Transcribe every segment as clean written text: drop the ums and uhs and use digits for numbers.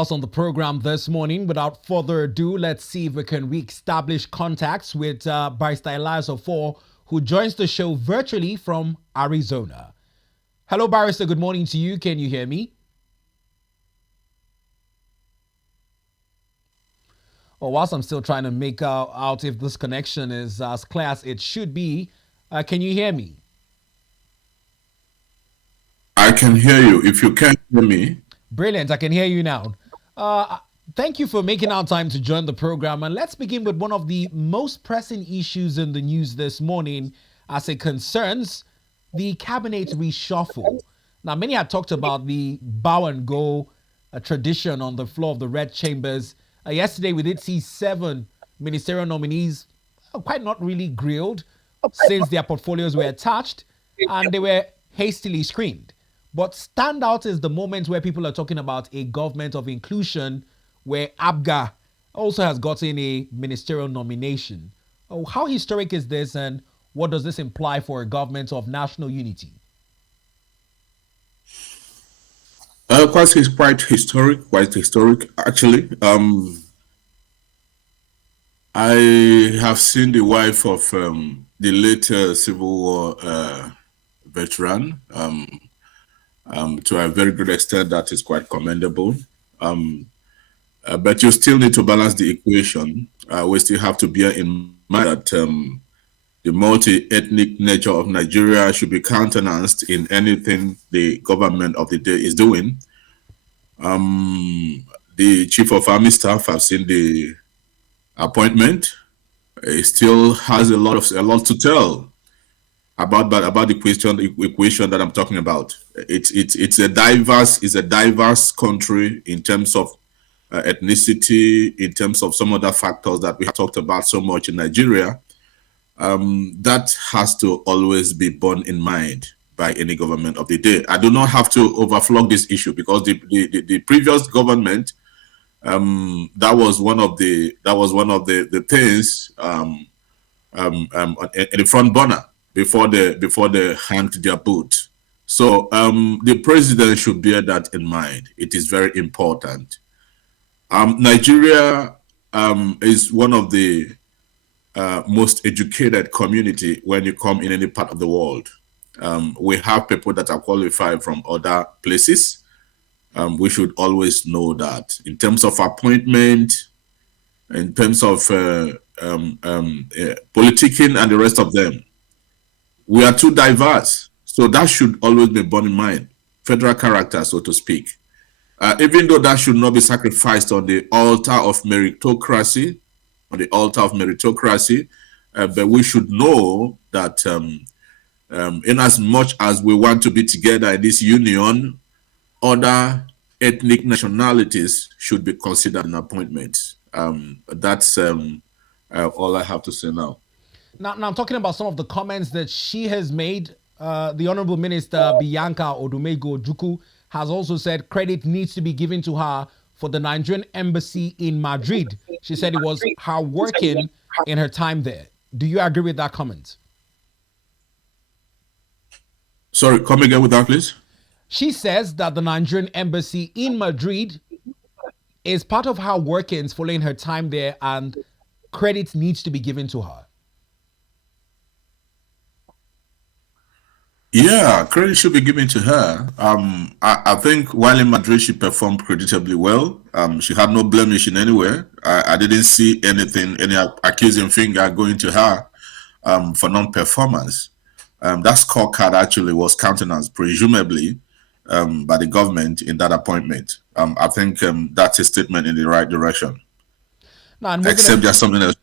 On the program this morning. Without further ado, let's see if we can re-establish contacts with Barrister Elias Offor, who joins the show virtually from Arizona. Hello, Barrister. Good morning to you. Can you hear me? Well, whilst I'm still trying to make out if this connection is as clear as it should be, can you hear me? I can hear you. If you can't hear me. Brilliant. I can hear you now. Thank you for making our time to join the program. And let's begin with one of the most pressing issues in the news this morning as it concerns the cabinet reshuffle. Now, many had talked about the bow and go tradition on the floor of the red chambers. Yesterday, we did see 7 ministerial nominees quite not really grilled since their portfolios were attached and they were hastily screened. But standout is the moment where people are talking about a government of inclusion where Abuja also has gotten a ministerial nomination. Oh, how historic is this and what does this imply for a government of national unity? Quite historic actually. I have seen the wife of the late Civil War veteran. To a very good extent, that is quite commendable. But you still need to balance the equation. We still have to bear in mind that the multi-ethnic nature of Nigeria should be countenanced in anything the government of the day is doing. The Chief of Army Staff, I've seen the appointment. He still has a lot to tell about the equation that I'm talking about. It's a diverse country in terms of ethnicity, in terms of some other factors that we have talked about so much in Nigeria. That has to always be borne in mind by any government of the day. I do not have to overflog this issue because the previous government, that was one of the things in the front burner before they hanged their boot. So the president should bear that in mind. It is very important. Nigeria is one of the most educated community when you come in any part of the world. We have people that are qualified from other places. We should always know that. In terms of appointment, in terms of politicking and the rest of them, we are too diverse. So that should always be borne in mind. Federal character, so to speak. Even though that should not be sacrificed on the altar of meritocracy, but we should know that in as much as we want to be together in this union, other ethnic nationalities should be considered in appointments. That's all I have to say now. Now, I'm talking about some of the comments that she has made. The Honorable Minister Bianca Odumego Ojukwu has also said credit needs to be given to her for the Nigerian embassy in Madrid. She said it was her working in her time there. Do you agree with that comment? Sorry, come again with that, please. She says that the Nigerian embassy in Madrid is part of her workings following her time there and credit needs to be given to her. Yeah, credit should be given to her. I think while in Madrid, she performed creditably well. She had no blemish in anywhere. I didn't see any accusing finger going to her for non-performance. That scorecard actually was countenanced, presumably, by the government in that appointment. I think that's a statement in the right direction. Now, except there's something else.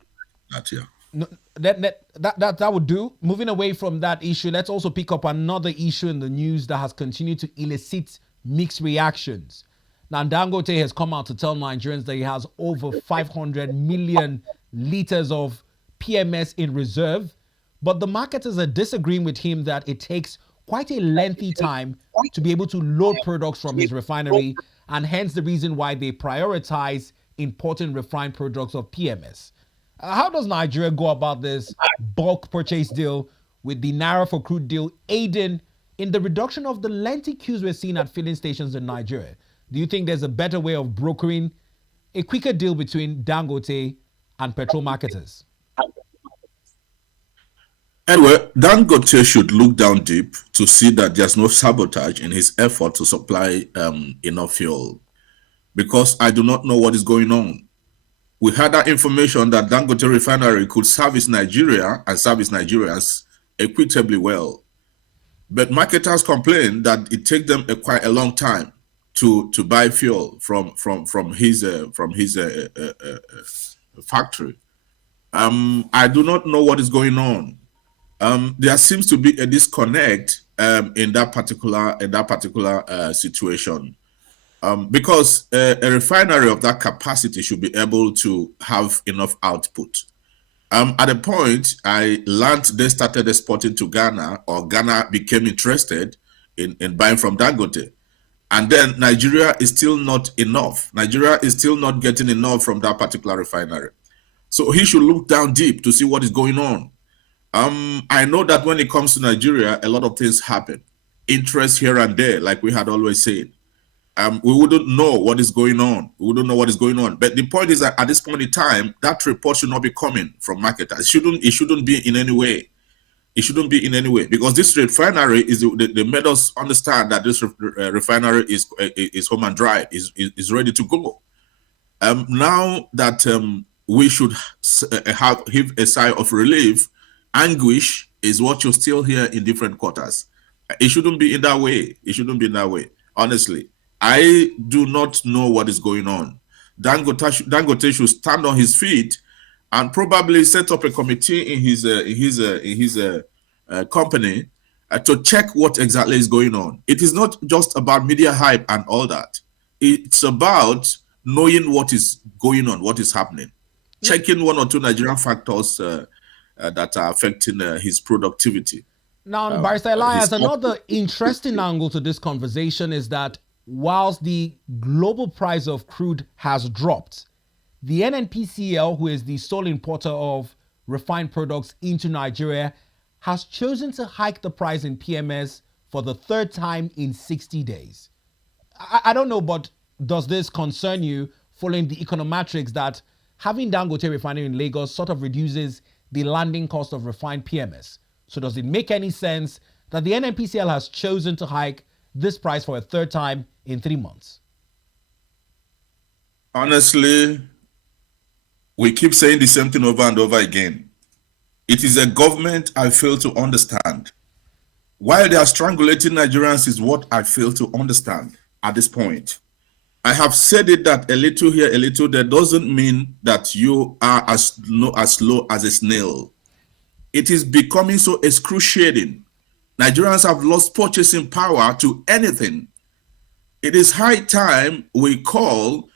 Yeah. No, that would do. Moving away from that issue, let's also pick up another issue in the news that has continued to elicit mixed reactions. Now, Dangote has come out to tell Nigerians that he has over 500 million liters of PMS in reserve, but the marketers are disagreeing with him that it takes quite a lengthy time to be able to load products from his refinery, and hence the reason why they prioritize importing refined products of PMS. How does Nigeria go about this bulk purchase deal with the Naira for crude deal aiding in the reduction of the lengthy queues we're seeing at filling stations in Nigeria? do you think there's a better way of brokering a quicker deal between Dangote and petrol marketers? Anyway, Dangote should look down deep to see that there's no sabotage in his effort to supply enough fuel, because I do not know what is going on. We had that information that Dangote refinery could service Nigeria and service Nigerians equitably well. But marketers complain that it takes them quite a long time to buy fuel from his factory. I do not know what is going on. There seems to be a disconnect in that particular situation, because a refinery of that capacity should be able to have enough output. At a point, I learned they started exporting to Ghana, or Ghana became interested in buying from Dangote. And then Nigeria is still not enough. Nigeria is still not getting enough from that particular refinery. So he should look down deep to see what is going on. I know that when it comes to Nigeria, a lot of things happen. Interest here and there, like we had always said. We wouldn't know what is going on. We wouldn't know what is going on. But the point is that at this point in time, that report should not be coming from marketers. It shouldn't be in any way. It shouldn't be in any way, because this refinery they made us understand that this refinery is home and dry, is ready to go. Now that we should heave a sigh of relief, anguish is what you still hear in different quarters. It shouldn't be in that way. It shouldn't be in that way. Honestly, I do not know what is going on. Dangote should stand on his feet and probably set up a committee in his company to check what exactly is going on. It is not just about media hype and all that. It's about knowing what is going on, what is happening, checking one or two Nigerian factors that are affecting his productivity. Now, Barrister Elias, another interesting angle to this conversation is that whilst the global price of crude has dropped, the NNPCL, who is the sole importer of refined products into Nigeria, has chosen to hike the price in PMS for the third time in 60 days. I don't know, but does this concern you, following the econometrics that having Dangote refinery in Lagos sort of reduces the landing cost of refined PMS? So does it make any sense that the NNPCL has chosen to hike this price for a third time in 3 months? Honestly, we keep saying the same thing over and over again. It is a government I fail to understand. While they are strangulating Nigerians is what I fail to understand at this point. I have said it that a little here, a little there doesn't mean that you are as low as a snail. It is becoming so excruciating. Nigerians have lost purchasing power to anything. It is high time we call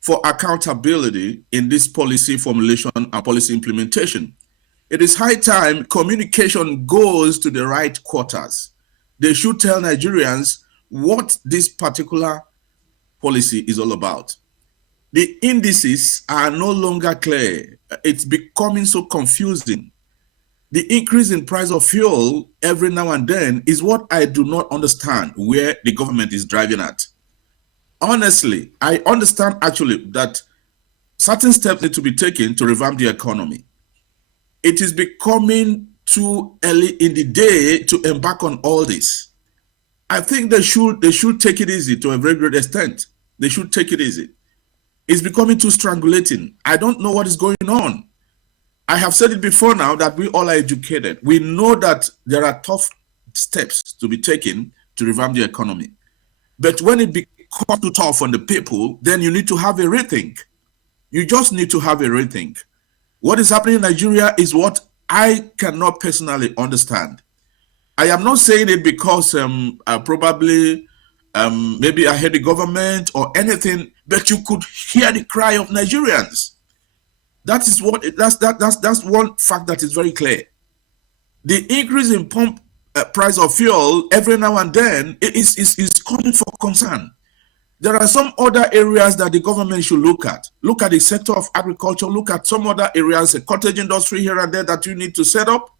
for accountability in this policy formulation and policy implementation. It is high time communication goes to the right quarters. They should tell Nigerians what this particular policy is all about. The indices are no longer clear. It's becoming so confusing. The increase in price of fuel every now and then is what I do not understand where the government is driving at. Honestly, I understand actually that certain steps need to be taken to revamp the economy. It is becoming too early in the day to embark on all this. I think they should take it easy to a very great extent. They should take it easy. It's becoming too strangulating. I don't know what is going on. I have said it before now that we all are educated. We know that there are tough steps to be taken to revamp the economy. But when it becomes too tough on the people, then you need to have a rethink. You just need to have a rethink. What is happening in Nigeria is what I cannot personally understand. I am not saying it because probably maybe I hate the government or anything, but you could hear the cry of Nigerians. That's one fact that is very clear. The increase in pump price of fuel every now and then is calling for concern. There are some other areas that the government should look at. Look at the sector of agriculture. Look at some other areas, a cottage industry here and there that you need to set up.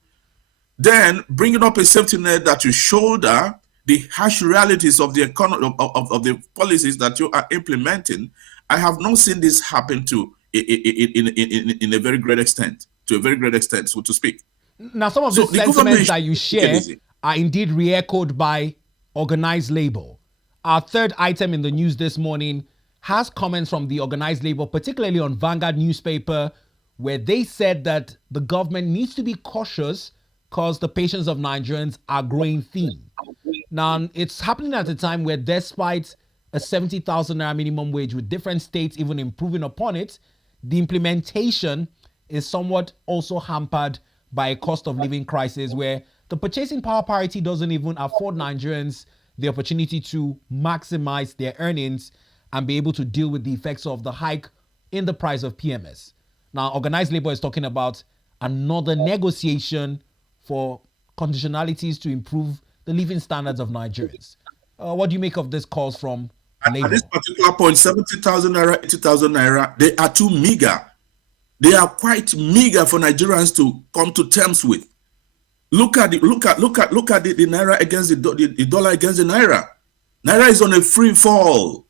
Then bringing up a safety net that you shoulder the harsh realities of the economy of the policies that you are implementing, I have not seen this happen to in a very great extent, so to speak. Now, some of the sentiments that you share are indeed re-echoed by organized labor. Our third item in the news this morning has comments from the organized labor, particularly on Vanguard newspaper, where they said that the government needs to be cautious because the patience of Nigerians are growing thin. Now, it's happening at a time where despite a 70,000 naira minimum wage with different states even improving upon it, the implementation is somewhat also hampered by a cost of living crisis where the purchasing power parity doesn't even afford Nigerians the opportunity to maximize their earnings and be able to deal with the effects of the hike in the price of PMS. Now, organized labor is talking about another negotiation for conditionalities to improve the living standards of Nigerians. What do you make of this calls from labor? At this particular point, 70,000 naira, 80,000 naira, they are too meager. They are quite meager for Nigerians to come to terms with. Look at the naira against the dollar against the naira. Naira is on a free fall.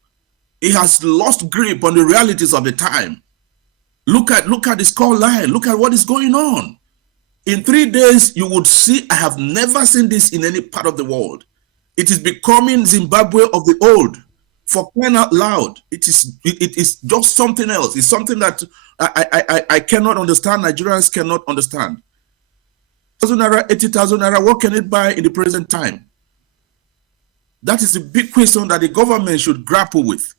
It has lost grip on the realities of the time. Look at the score line. Look at what is going on. In 3 days, you would see, I have never seen this in any part of the world. It is becoming Zimbabwe of the old. For crying out loud, it is just something else. It's something that I cannot understand. Nigerians cannot understand. 80,000 naira, what can it buy in the present time? That is the big question that the government should grapple with.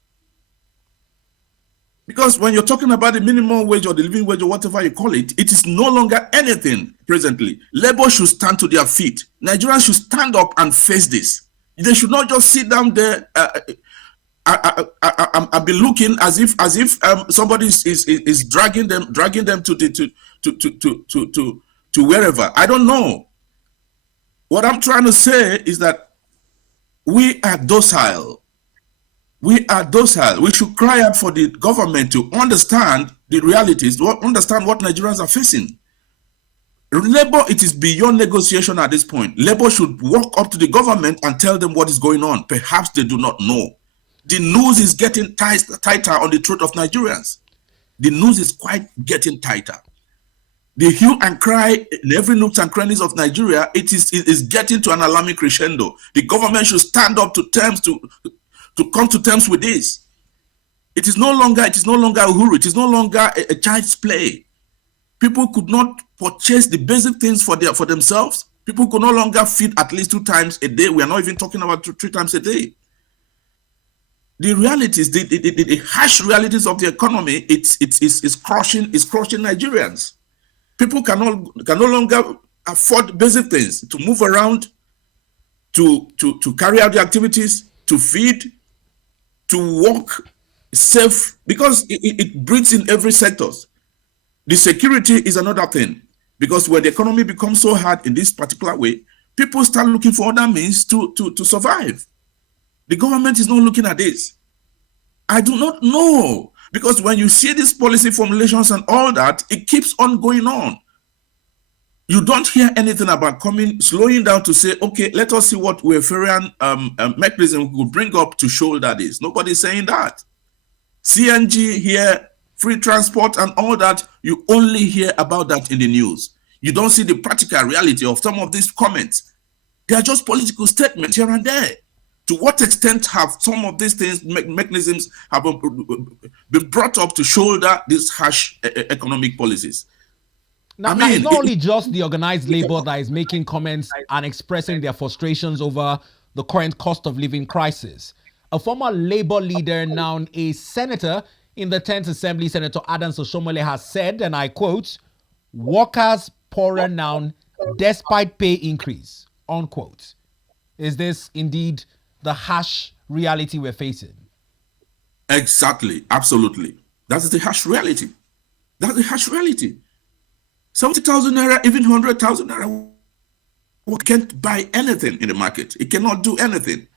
Because when you're talking about the minimum wage or the living wage or whatever you call it, it is no longer anything presently. Labor should stand to their feet. Nigerians should stand up and face this. They should not just sit down there. I've been looking as if somebody is dragging them to wherever. I don't know. What I'm trying to say is that we are docile. We are docile. We should cry out for the government to understand the realities, to understand what Nigerians are facing. Labor, it is beyond negotiation at this point. Labor should walk up to the government and tell them what is going on. Perhaps they do not know. The news is getting tighter on the throat of Nigerians. The news is quite getting tighter. The hue and cry in every nooks and crannies of Nigeria, it is getting to an alarming crescendo. The government should stand up to terms to come to terms with this. It is no longer Uhuru. It is no longer a child's play. People could not purchase the basic things for themselves. People could no longer feed at least 2 times a day. We are not even talking about 3 times a day. The realities, the harsh realities of the economy, it's crushing Nigerians. People can no longer afford basic things to move around, to carry out the activities, to feed, to work safe, because it breeds in every sector. The security is another thing, because when the economy becomes so hard in this particular way, people start looking for other means to survive. The government is not looking at this. I do not know, because when you see this policy formulations and all that, it keeps on going on. You don't hear anything about slowing down to say, okay, let us see what welfare mechanism we could bring up to shoulder this. Nobody's saying that. CNG here, free transport and all that, you only hear about that in the news. You don't see the practical reality of some of these comments. They are just political statements here and there. To what extent have some of these things, mechanisms have been brought up to shoulder these harsh economic policies? Now, it's not only just the organized labor that is making comments and expressing their frustrations over the current cost of living crisis. A former labor leader, now a senator in the 10th Assembly, Senator Adams Oshomole, has said, and I quote, "Workers poorer now despite pay increase," unquote. Is this indeed the harsh reality we're facing? Exactly. Absolutely. That is the harsh reality. That's the harsh reality. 70,000 naira, even 100,000 naira, can't buy anything in the market. It cannot do anything.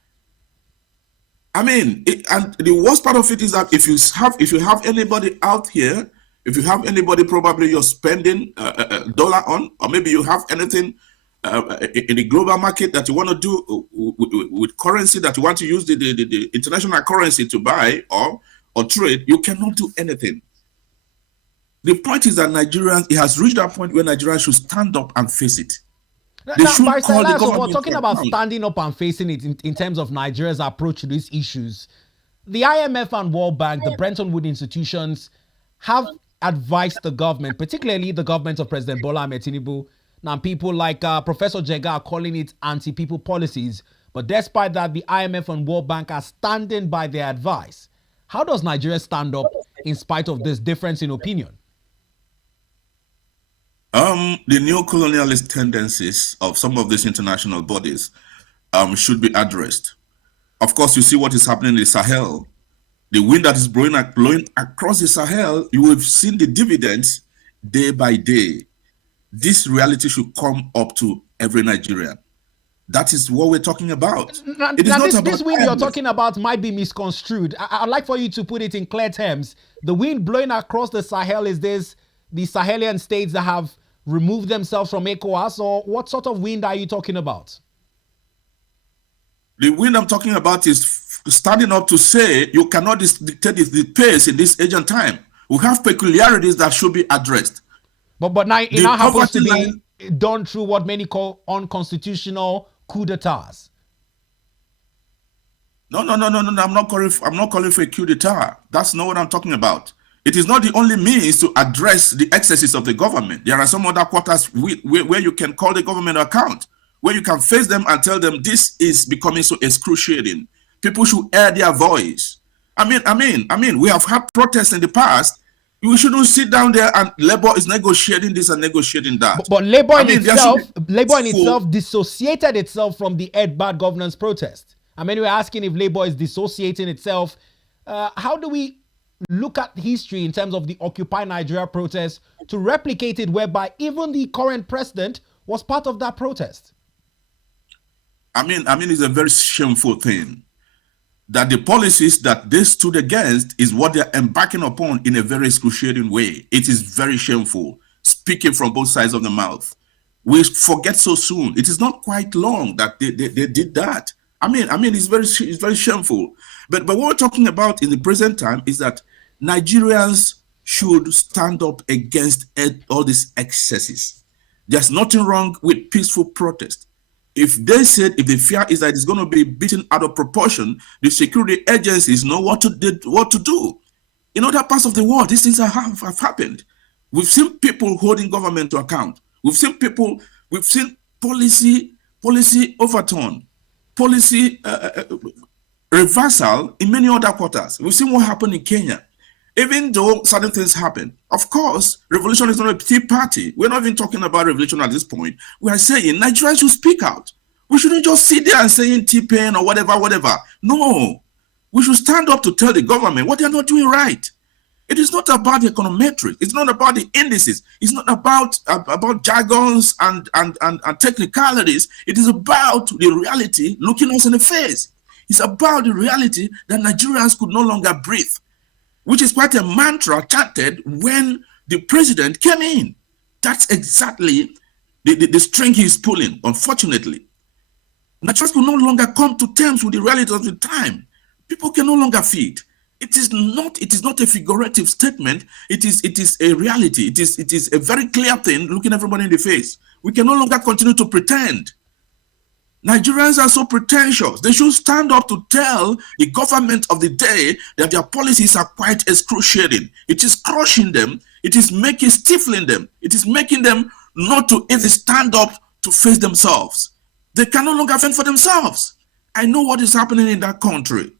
I mean, and the worst part of it is that if you have anybody out here, if you have anybody probably you're spending a dollar on, or maybe you have anything in the global market that you want to do with currency that you want to use the international currency to buy or trade, you cannot do anything. The point is that Nigerians, it has reached that point where Nigerians should stand up and face it. They should call the government. Talking about standing up and facing it in terms of Nigeria's approach to these issues, the IMF and World Bank, the Bretton Woods institutions, have advised the government, particularly the government of President Bola Ahmed Tinubu. Now, people like Professor Jega are calling it anti-people policies. But despite that, the IMF and World Bank are standing by their advice. How does Nigeria stand up in spite of this difference in opinion? The neo-colonialist tendencies of some of these international bodies should be addressed. Of course, you see what is happening in the Sahel. The wind that is blowing across the Sahel, you have seen the dividends day by day. This reality should come up to every Nigerian. That is what we're talking about. This wind you're talking about might be misconstrued. I'd like for you to put it in clear terms. The wind blowing across the Sahel, is this the Sahelian states that have removed themselves from ECOWAS, or what sort of wind are you talking about? The wind I'm talking about is standing up to say you cannot dictate the pace in this age and time. We have peculiarities that should be addressed. But now it now happens to be done through what many call unconstitutional coup d'etats. No. I'm not calling for a coup d'etat. That's not what I'm talking about. It is not the only means to address the excesses of the government. There are some other quarters where you can call the government to account, where you can face them and tell them this is becoming so excruciating. People should air their voice. I mean, we have had protests in the past. We shouldn't sit down there and Labour is negotiating this and negotiating that. But Labour in itself dissociated itself from the bad governance protest. I mean, we're asking if Labour is dissociating itself. How do we look at history in terms of the Occupy Nigeria protest to replicate it, whereby even the current president was part of that protest? I mean, it's a very shameful thing that the policies that they stood against is what they're embarking upon in a very excruciating way. It is very shameful, speaking from both sides of the mouth. We forget so soon. It is not quite long that they did that. I mean, it's very shameful. But what we're talking about in the present time is that Nigerians should stand up against all these excesses. There's nothing wrong with peaceful protest. If the fear is that it's going to be beaten out of proportion, the security agencies know what to do. In other parts of the world, these things have happened. We've seen people holding government to account. We've seen policy overturn, policy reversal in many other quarters. We've seen what happened in Kenya. Even though certain things happen, of course, revolution is not a tea party. We're not even talking about revolution at this point. We are saying Nigerians should speak out. We shouldn't just sit there and saying T-Pain or whatever. No, we should stand up to tell the government what they're not doing right. It is not about the econometrics. It's not about the indices. It's not about jargons and technicalities. It is about the reality looking us in the face. It's about the reality that Nigerians could no longer breathe, which is quite a mantra chanted when the president came in. That's exactly the string he's pulling, unfortunately. Nigerians could no longer come to terms with the reality of the time. People can no longer feed. It is not a figurative statement. It is a reality. It is a very clear thing looking everybody in the face. We can no longer continue to pretend. Nigerians are so pretentious. They should stand up to tell the government of the day that their policies are quite excruciating. It is crushing them. It is stifling them. It is making them not to even stand up to face themselves. They can no longer fend for themselves. I know what is happening in that country.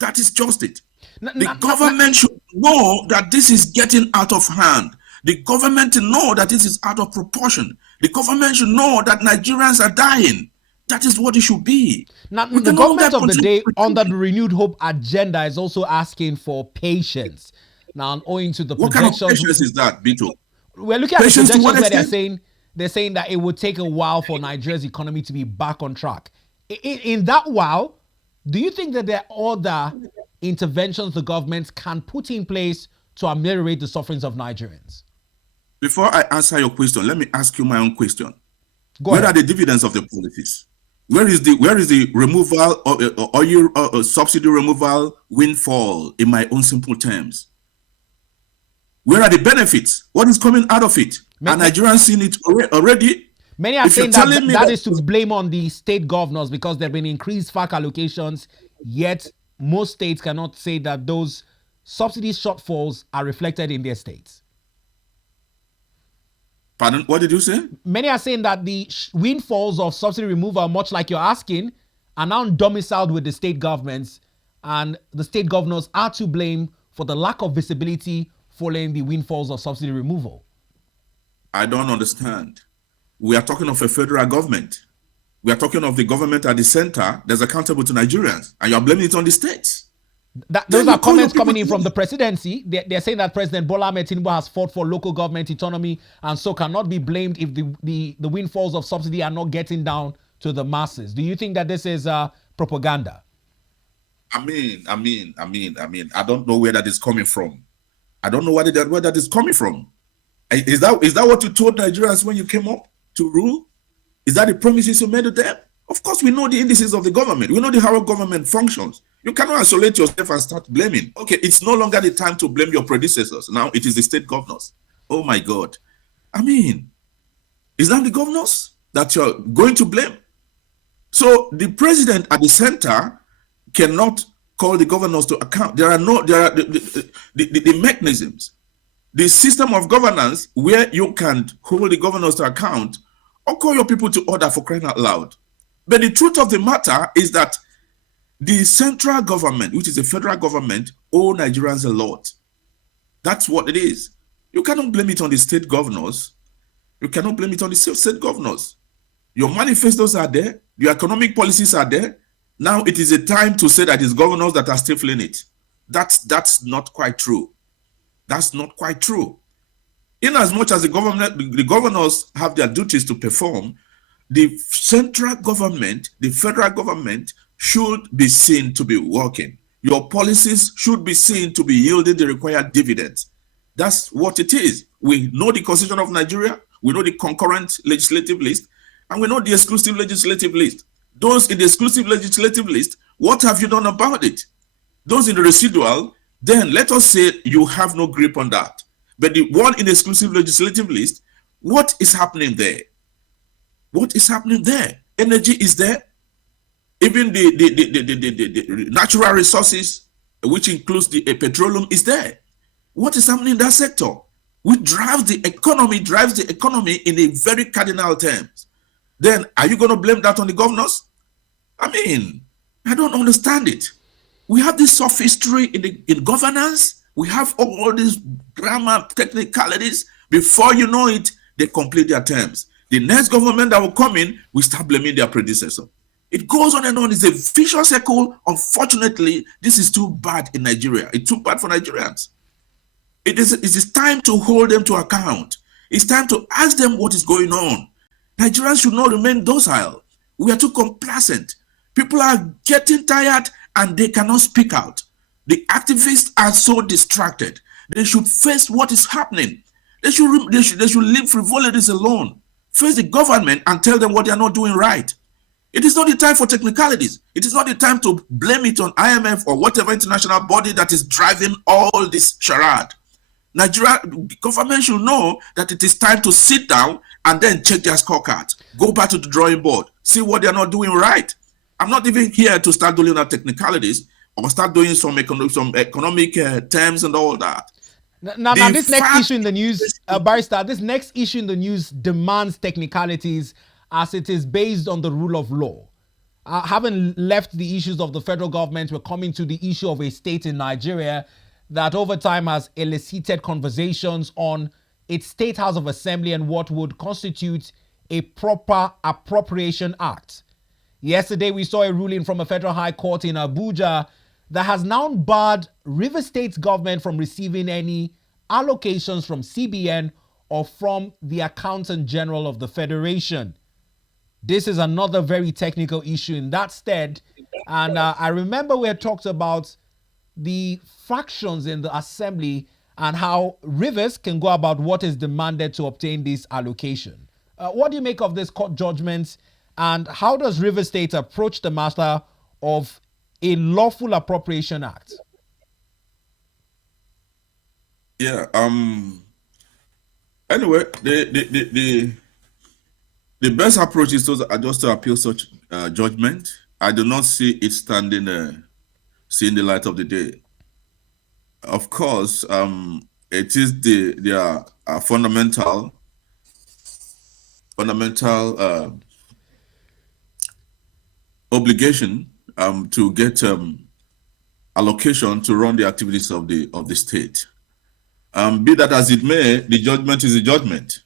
That is just it. The government should know that this is getting out of hand. The government should know that this is out of proportion. The government should know that Nigerians are dying. That is what it should be. Now, the government of the day under the Renewed Hope agenda is also asking for patience. Now, owing to the what projections. What kind of patience is that, Bito? We're looking at the projections where they're saying that it would take a while for Nigeria's economy to be back on track. In that while, do you think that there are other interventions the government can put in place to ameliorate the sufferings of Nigerians? Before I answer your question, let me ask you my own question. Where are the dividends of the policies? Where is the removal or oil subsidy removal windfall in my own simple terms? Where are the benefits? What is coming out of it? Are Nigerians seeing it already? Many are saying that is to blame on the state governors because there have been increased FAC allocations, yet most states cannot say that those subsidy shortfalls are reflected in their states. Pardon? What did you say? Many are saying that the windfalls of subsidy removal, much like you're asking, are now domiciled with the state governments, and the state governors are to blame for the lack of visibility following the windfalls of subsidy removal. I don't understand. We are talking of a federal government. We are talking of the government at the center that's accountable to Nigerians, and you're blaming it on the states. Those are comments coming in from the presidency. They're saying that President Bola Ahmed Tinubu has fought for local government autonomy and so cannot be blamed if the windfalls of subsidy are not getting down to the masses. Do you think that this is propaganda? I mean, I don't know where that is coming from. I don't know where that is coming from. Is that what you told Nigerians when you came up to rule? Is that the promises you made to them? Of course, we know the indices of the government. We know how government functions. You cannot isolate yourself and start blaming. Okay, it's no longer the time to blame your predecessors. Now it is the state governors. Oh my God. I mean, is that the governors that you're going to blame? So the president at the center cannot call the governors to account. There are the mechanisms, the system of governance where you can hold the governors to account or call your people to order, for crying out loud. But the truth of the matter is that the central government, which is the federal government, owe Nigerians a lot. That's what it is. You cannot blame it on the state governors. You cannot blame it on the state governors. Your manifestos are there. Your economic policies are there. Now it is a time to say that it's governors that are stifling it. That's not quite true. That's not quite true. In as much as the governors have their duties to perform, the central government, the federal government, should be seen to be working. Your policies should be seen to be yielding the required dividends. That's what it is. We know the Constitution of Nigeria, we know the concurrent legislative list, and we know the exclusive legislative list. Those in the exclusive legislative list, what have you done about it? Those in the residual, then let us say you have no grip on that. But the one in the exclusive legislative list, what is happening there? What is happening there? Energy is there. Even the natural resources, which includes the petroleum, is there. What is happening in that sector? Which drives the economy in a very cardinal terms. Then are you going to blame that on the governors? I mean, I don't understand it. We have this sophistry in governance. We have all these grammar technicalities. Before you know it, they complete their terms. The next government that will come in will start blaming their predecessor. It goes on and on. It's a vicious circle. Unfortunately, this is too bad in Nigeria. It's too bad for Nigerians. It is time to hold them to account. It's time to ask them what is going on. Nigerians should not remain docile. We are too complacent. People are getting tired and they cannot speak out. The activists are so distracted. They should face what is happening. They should leave frivolities alone. Face the government and tell them what they are not doing right. It is not the time for technicalities. It is not the time to blame it on IMF or whatever international body that is driving all this charade. Nigeria government should know that it is time to sit down and then check their scorecards. Go back to the drawing board. See what they are not doing right. I'm not even here to start doing our technicalities or start doing some economic terms and all that. Now this next issue in the news, Barrister, this next issue in the news demands technicalities as it is based on the rule of law. Having left the issues of the federal government, we're coming to the issue of a state in Nigeria that over time has elicited conversations on its State House of Assembly and what would constitute a proper appropriation act. Yesterday, we saw a ruling from a federal high court in Abuja that has now barred River State's government from receiving any allocations from CBN or from the Accountant General of the Federation. This is another very technical issue in that stead. And I remember we had talked about the fractions in the assembly and how rivers can go about what is demanded to obtain this allocation. What do you make of this court judgment, and how does Rivers State approach the matter of a lawful appropriation act? Yeah. Anyway, the best approach is just to appeal such judgment. I do not see it seeing the light of the day. Of course, it is their fundamental obligation to get allocation to run the activities of the state. Be that as it may, the judgment is a judgment.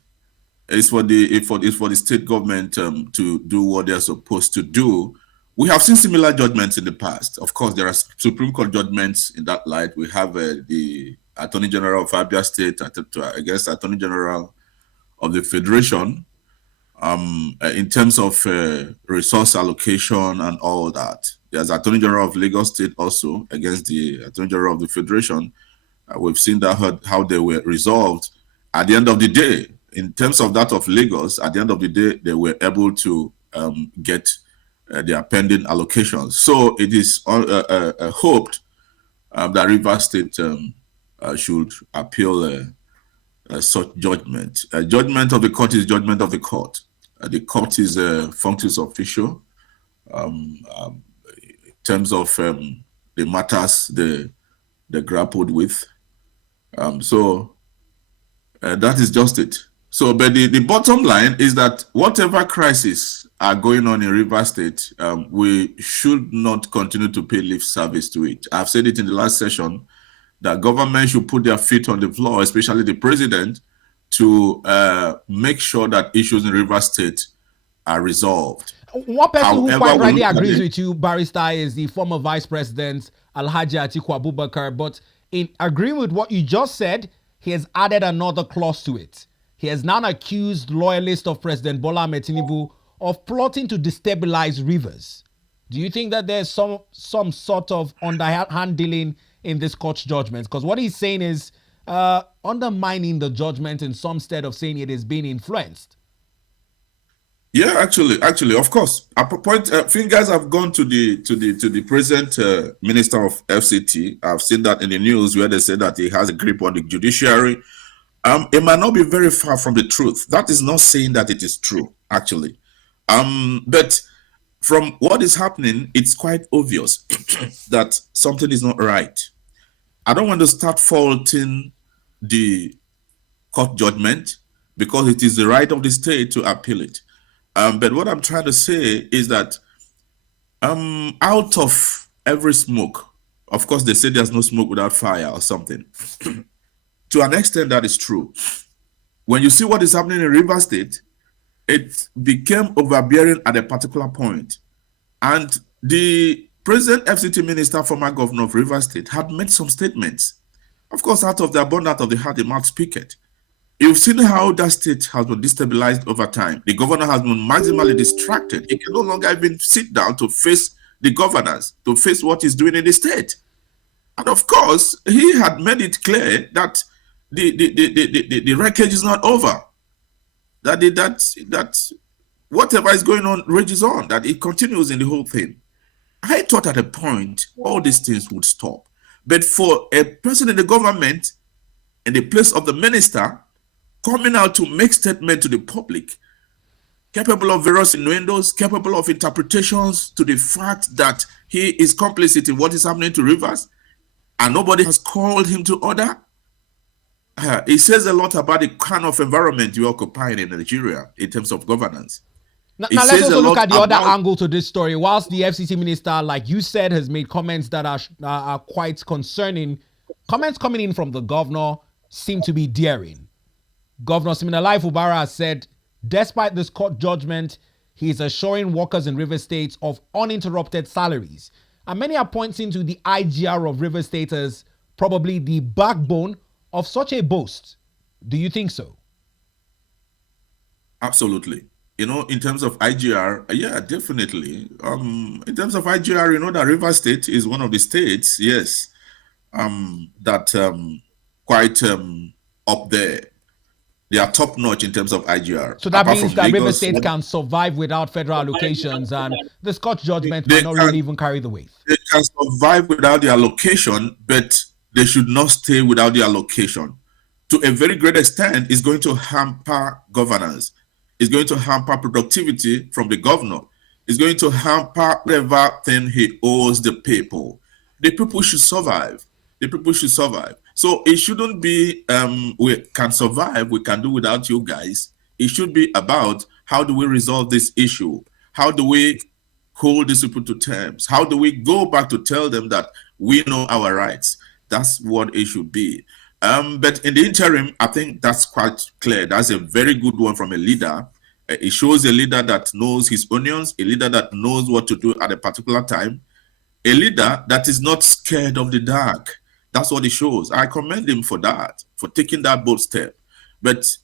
It's for the state government to do what they are supposed to do. We have seen similar judgments in the past. Of course, there are Supreme Court judgments in that light. We have the Attorney General of Abuja State against Attorney General of the Federation in terms of resource allocation and all that. There's Attorney General of Lagos State also against the Attorney General of the Federation. We've seen that how they were resolved. At the end of the day, in terms of that of Lagos, at the end of the day, they were able to get their pending allocations. So it is hoped that Rivers State should appeal such judgment. Judgment of the court is judgment of the court. The court is functions official in terms of the matters they grappled with. So that is just it. So, but the bottom line is that whatever crises are going on in Rivers State, we should not continue to pay lip service to it. I've said it in the last session that government should put their feet on the floor, especially the president, to make sure that issues in Rivers State are resolved. One person who quite rightly agrees with you, Barrister, is the former Vice President Alhaji Atiku Abubakar. But in agreeing with what you just said, he has added another clause to it. He has now accused loyalists of President Bola Ahmed Tinubu of plotting to destabilize Rivers. Do you think that there's some sort of underhand dealing in this court's judgment? Because what he's saying is undermining the judgment in some stead of saying it is being influenced. Yeah, actually, of course. Fingers have gone to the present Minister of FCT. I've seen that in the news where they say that he has a grip on the judiciary. It might not be very far from the truth. That is not saying that it is true, actually. But from what is happening, it's quite obvious that something is not right. I don't want to start faulting the court judgment because it is the right of the state to appeal it. But what I'm trying to say is that out of every smoke, of course, they say there's no smoke without fire or something. To an extent, that is true. When you see what is happening in Rivers State, it became overbearing at a particular point. And the present FCT minister, former governor of Rivers State, had made some statements. Of course, out of the abundance out of the heart, the mouth speaketh. You've seen how that state has been destabilized over time. The governor has been maximally distracted. He can no longer even sit down to face the governors, to face what he's doing in the state. And of course, he had made it clear that the wreckage is not over. That whatever is going on rages on, that it continues in the whole thing. I thought at a point all these things would stop. But for a person in the government, in the place of the minister, coming out to make statement to the public, capable of various innuendos, capable of interpretations to the fact that he is complicit in what is happening to Rivers, and nobody has called him to order. It says a lot about the kind of environment you're occupying in Nigeria in terms of governance. Now let's also look at the other angle to this story. Whilst the FCC minister, like you said, has made comments that are quite concerning, comments coming in from the governor seem to be daring. Governor Siminalayi Fubara has said, despite this court judgment, he is assuring workers in Rivers State of uninterrupted salaries. And many are pointing to the IGR of Rivers State as probably the backbone of such a boast. Do you think so? Absolutely. In terms of IGR, yeah, definitely. In terms of IGR, that Rivers State is one of the states, yes, that quite up there. They are top notch in terms of IGR. So that Apart means from that River Lagos, State can survive without federal allocations, and the Scotch judgment they might not can really even carry the weight. they can survive without the allocation, but they should not stay without the allocation. To a very great extent, it's going to hamper governance. It's going to hamper productivity from the governor. It's going to hamper everything he owes the people. The people should survive. The people should survive. So it shouldn't be we can survive, we can do without you guys. It should be about how do we resolve this issue? How do we hold these people to terms? How do we go back to tell them that we know our rights? That's what it should be. But in the interim, I think that's quite clear. That's a very good one from a leader. It shows a leader that knows his onions, a leader that knows what to do at a particular time, a leader that is not scared of the dark. That's what it shows. I commend him for that, for taking that bold step. But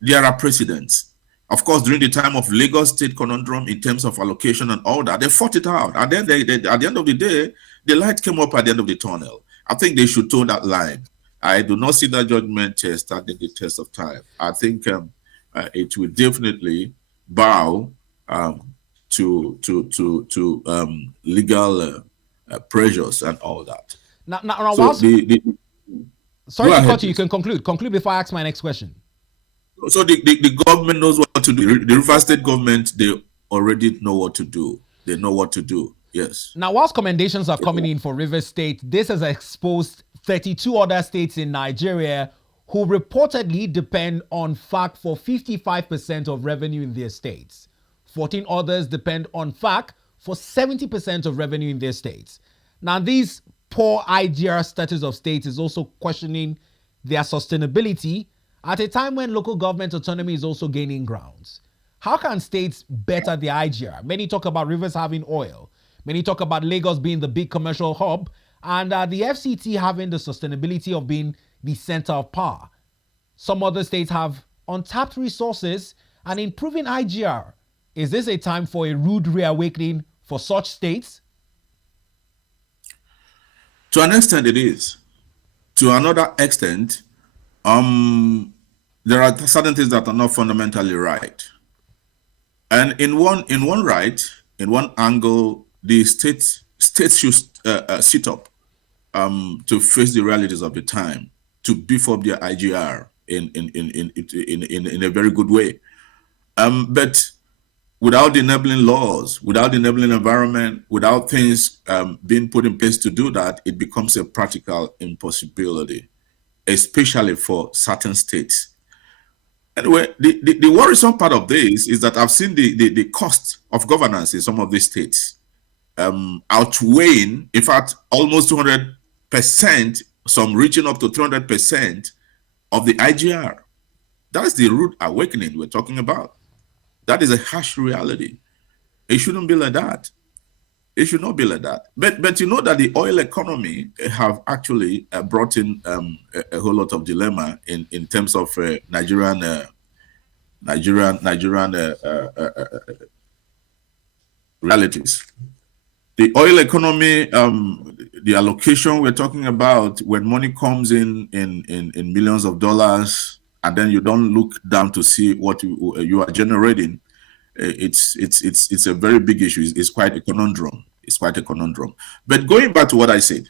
there are precedents. Of course, during the time of Lagos State conundrum, in terms of allocation and all that, they fought it out. And then at the end of the day, the light came up at the end of the tunnel. I think they should toe that line. I do not see that judgment standing the test of time. I think it will definitely bow to legal pressures and all that. Now So sorry to cut you. You can conclude. Conclude before I ask my next question. So the government knows what to do. The River State government, they already know what to do. They know what to do. Yes. Now, whilst commendations are coming in for River State, this has exposed 32 other states in Nigeria who reportedly depend on FAC for 55% of revenue in their states. 14 others depend on FAC for 70% of revenue in their states. Now, these poor IGR status of states is also questioning their sustainability at a time when local government autonomy is also gaining grounds. How can states better the IGR? Many talk about rivers having oil. Many talk about Lagos being the big commercial hub, and the FCT having the sustainability of being the center of power. Some other states have untapped resources and improving IGR. Is this a time for a rude reawakening for such states? To an extent, it is. To another extent, there are certain things that are not fundamentally right. And in one angle, the states should sit up to face the realities of the time, to beef up their IGR in a very good way. But without the enabling laws, without the enabling environment, without things being put in place to do that, it becomes a practical impossibility, especially for certain states. Anyway, the worrisome part of this is that I've seen the cost of governance in some of these states outweighing, in fact, almost 200%, some reaching up to 300% of the IGR. That's the rude awakening we're talking about. That is a harsh reality. It shouldn't be like that. It should not be like that. But you know that the oil economy have actually brought in a whole lot of dilemma in terms of Nigerian realities. The oil economy, the allocation we're talking about, when money comes in millions of dollars, and then you don't look down to see what you are generating, it's a very big issue. It's quite a conundrum. It's quite a conundrum. But going back to what I said,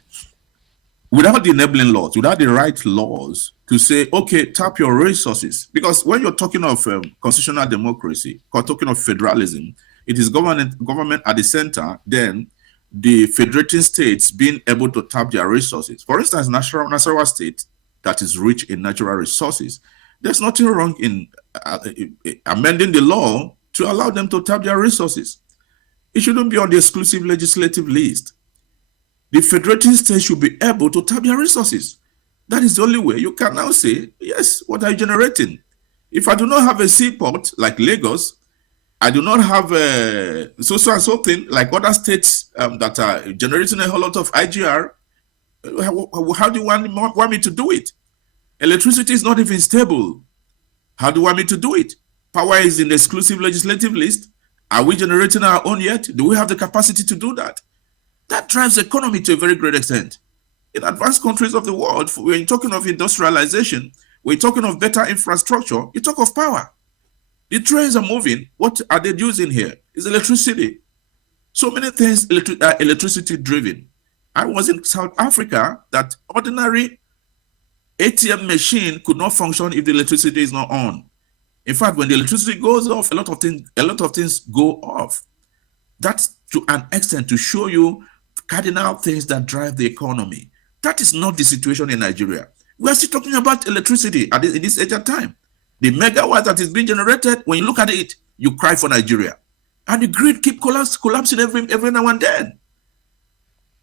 without the enabling laws, without the right laws to say, okay, tap your resources, because when you're talking of constitutional democracy, or talking of federalism, it is government at the center, then the federating states being able to tap their resources. For instance, Nasarawa State, that is rich in natural resources, there's nothing wrong in amending the law to allow them to tap their resources. It shouldn't be on the exclusive legislative list. The federating states should be able to tap their resources. That is the only way you can now say, yes, what are you generating? If I do not have a seaport like Lagos, I do not have a so thing like other states that are generating a whole lot of IGR. How do you want me to do it? Electricity is not even stable. How do you want me to do it? Power is in the exclusive legislative list. Are we generating our own yet? Do we have the capacity to do that? That drives the economy to a very great extent. In advanced countries of the world, when you're talking of industrialization, When you're talking of better infrastructure, you talk of power. The trains are moving. What are they using here? It's electricity. So many things are electricity driven. I was in South Africa that ordinary ATM machine could not function if the electricity is not on. In fact, when the electricity goes off, a lot of things go off. That's to an extent to show you cardinal things that drive the economy. That is not the situation in Nigeria. We are still talking about electricity in this age of time. The megawatt that is being generated, when you look at it, you cry for Nigeria. And the grid keep collapsing every now and then.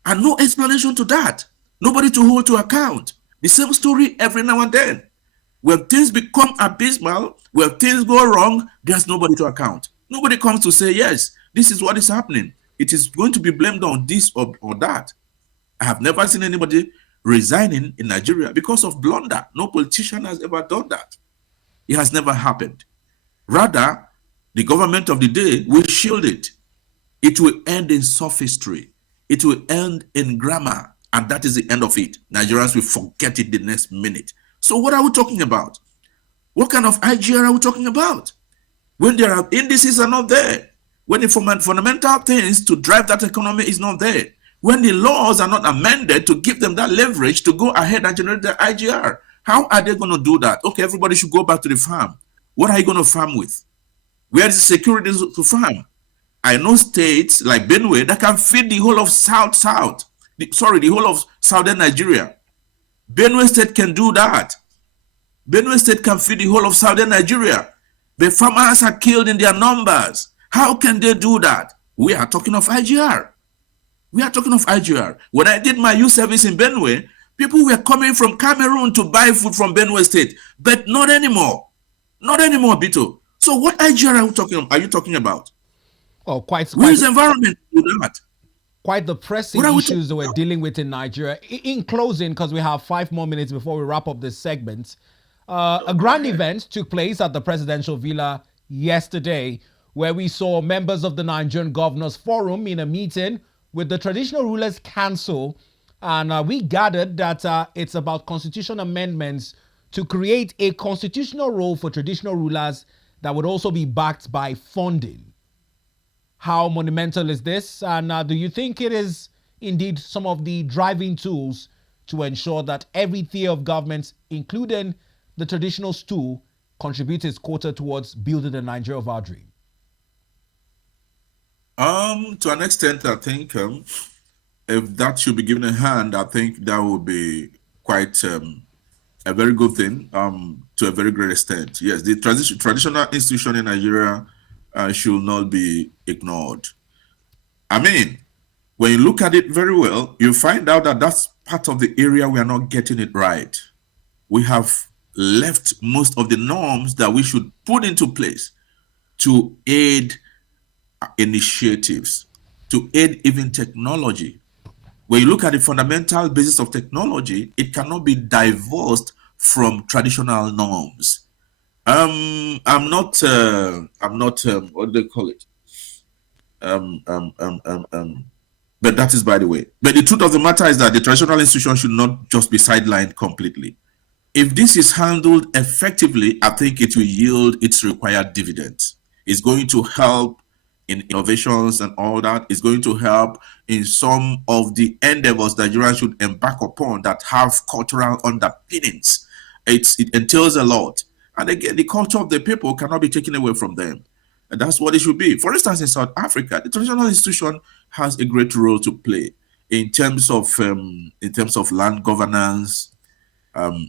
And no explanation to that. Nobody to hold to account. The same story every now and then. When things become abysmal, when things go wrong, there's nobody to account. Nobody comes to say, yes, this is what is happening. It is going to be blamed on this or that. I have never seen anybody resigning in Nigeria because of blunder. No politician has ever done that. It has never happened. Rather, the government of the day will shield it. It will end in sophistry. It will end in grammar. And that is the end of it. Nigerians will forget it the next minute. So what are we talking about? What kind of IGR are we talking about? When there are indices are not there. When the fundamental things to drive that economy is not there. When the laws are not amended to give them that leverage to go ahead and generate the IGR. How are they going to do that? Okay, everybody should go back to the farm. What are you going to farm with? Where is the security to farm? I know states like Benue that can feed the whole of the whole of southern Nigeria. Benue State can do that. Benue State can feed the whole of southern Nigeria. The farmers are killed in their numbers. How can they do that? We are talking of IGR. We are talking of IGR. When I did my youth service in Benue, people were coming from Cameroon to buy food from Benue State, but not anymore. Not anymore, Bito. So what IGR are you talking about? Oh, quite Where's the environment to do that? Quite the pressing issues that we're dealing with in Nigeria. In closing, because we have 5 more minutes before we wrap up this segment, a grand event took place at the presidential villa yesterday, where we saw members of the Nigerian Governors Forum in a meeting with the Traditional Rulers Council, and we gathered that it's about constitution amendments to create a constitutional role for traditional rulers that would also be backed by funding. How monumental is this? And do you think it is indeed some of the driving tools to ensure that every tier of government, including the traditional stool, contributes its quota towards building the Nigeria of our dream? To an extent, I think if that should be given a hand, I think that would be quite a very good thing to a very great extent. Yes, the traditional institution in Nigeria should not be ignored. I mean, when you look at it very well, you find out that that's part of the area we are not getting it right. We have left most of the norms that we should put into place to aid initiatives, to aid even technology. When you look at the fundamental basis of technology, it cannot be divorced from traditional norms. I'm not what do they call it? But that is by the way. But the truth of the matter is that the traditional institution should not just be sidelined completely. If this is handled effectively, I think it will yield its required dividends. It's going to help in innovations and all that. It's going to help in some of the endeavors that Nigerians should embark upon that have cultural underpinnings. It entails a lot. And again, the culture of the people cannot be taken away from them. And that's what it should be. For instance, in South Africa, the traditional institution has a great role to play in terms of land governance,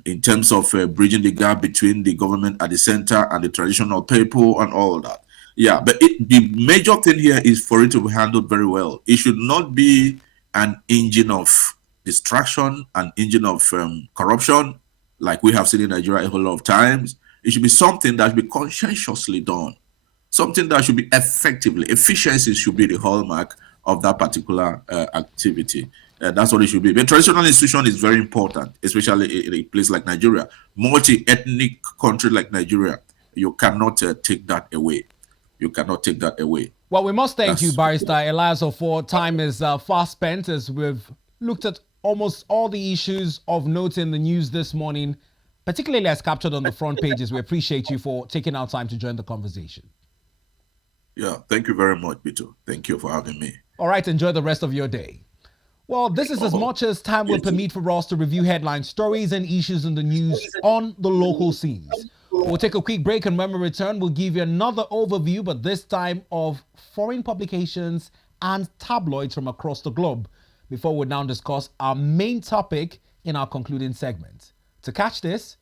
in terms of bridging the gap between the government at the center and the traditional people and all that. Yeah, but the major thing here is for it to be handled very well. It should not be an engine of distraction, an engine of corruption, like we have seen in Nigeria a whole lot of times. It should be something that should be conscientiously done, something that should be efficiency should be the hallmark of that particular activity. That's what it should be. But traditional institution is very important, especially in a place like Nigeria, multi-ethnic country like Nigeria. You cannot take that away. You cannot take that away. Well, we must thank you, Barrister Elias Offor. Time is fast spent as we've looked at almost all the issues of note in the news this morning. particularly as captured on the front pages. We appreciate you for taking our time to join the conversation. Yeah, thank you very much, Peter. Thank you for having me. All right, enjoy the rest of your day. Well, this is as much as time will permit for us to review headline stories and issues in the news on the local scenes. We'll take a quick break, and when we return, we'll give you another overview, but this time of foreign publications and tabloids from across the globe, before we now discuss our main topic in our concluding segment. To catch this,